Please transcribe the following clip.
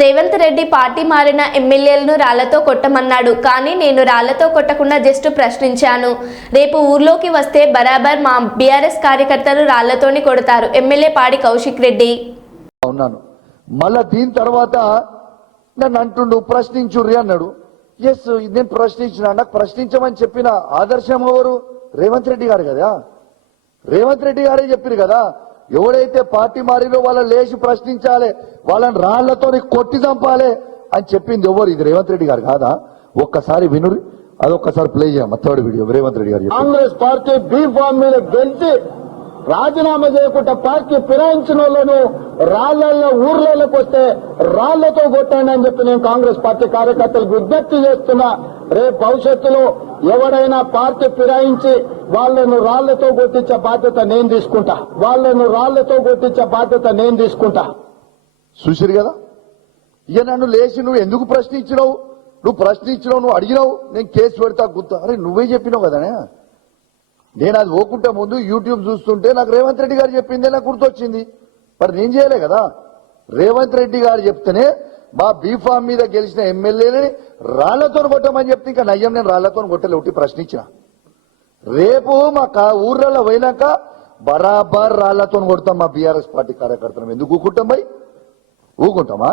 Revanth Reddy party మారిన ఎమ్మెల్యేలను రాళ్లతో కొట్టమన్నాడు. కానీ నేను రాళ్లతో కొట్టకుండా జస్ట్ ప్రశ్నించాను. రేపు ఊర్లోకి వస్తే బరాబర్ మా బీఆర్ఎస్ కార్యకర్తలు రాళ్లతోని కొడతారు. ఎమ్మెల్యే పాడి కౌశిక్ రెడ్డి. ఉన్నాను మళ్ళా దీని తర్వాత నన్ను అంటుండు ప్రశ్నించుర్రి అన్నాడు. ఎస్, నేను ప్రశ్నించిన, నాకు ప్రశ్నించమని చెప్పిన ఆదర్శం ఎవరు? రేవంత్ రెడ్డి గారు కదా. రేవంత్ రెడ్డి గారే చెప్పారు కదా, ఎవడైతే పార్టీ మారిలో వాళ్ళని లేచి ప్రశ్నించాలి, వాళ్ళని రాళ్లతో కొట్టి చంపాలి అని చెప్పింది ఎవరు? ఇది రేవంత్ రెడ్డి గారు కాదా? ఒక్కసారి వినురి, అదొక్కసారి ప్లే చేయమ్మా. థర్డ్ వీడియో రేవంత్ రెడ్డి గారు. కాంగ్రెస్ పార్టీ బీ ఫామ్ మీద గెలిచి రాజీనామా చేయకుండా పార్టీ ఫిరాయించిన వాళ్ళను రాళ్లలో ఊర్లలోకి వస్తే రాళ్లతో కొట్టండి అని చెప్పి నేను కాంగ్రెస్ పార్టీ కార్యకర్తలకు విజ్ఞప్తి చేస్తున్నా. రేపు భవిష్యత్తులో ఎవడైనా పార్టీ ఫిరాయించి వాళ్లను రాళ్లతో కొట్టించే బాధ్యత నేను తీసుకుంటా. వాళ్లను రాళ్లతో కొట్టించే బాధ్యత నేను తీసుకుంటా. చూసిరు కదా, ఇక నన్ను లేచి నువ్వు ఎందుకు ప్రశ్నించినావు, నువ్వు అడిగినావు, నేను కేసు పెడతా గుర్తా. అరే నువ్వే చెప్పినావు కదనే. నేను అది పోకుంటే ముందు యూట్యూబ్ చూస్తుంటే నాకు రేవంత్ రెడ్డి గారు చెప్పిందే నాకు గుర్తొచ్చింది. మరి నేను చేయలే కదా. రేవంత్ రెడ్డి గారు చెప్తేనే మా బీఫామ్ మీద గెలిచిన ఎమ్మెల్యేని రాళ్లతో కొట్టమని చెప్తే ఇంకా నయ్యం, నేను రాళ్లతో కొట్టలే, ఒకటి ప్రశ్నించిన. రేపు మా ఊర్లలో పోయినాక బరాబర్ రాళ్లతో కొడతాం మా బీఆర్ఎస్ పార్టీ కార్యకర్తలు. ఎందుకు ఊకుంటాం భయ్? ఊకుంటామా?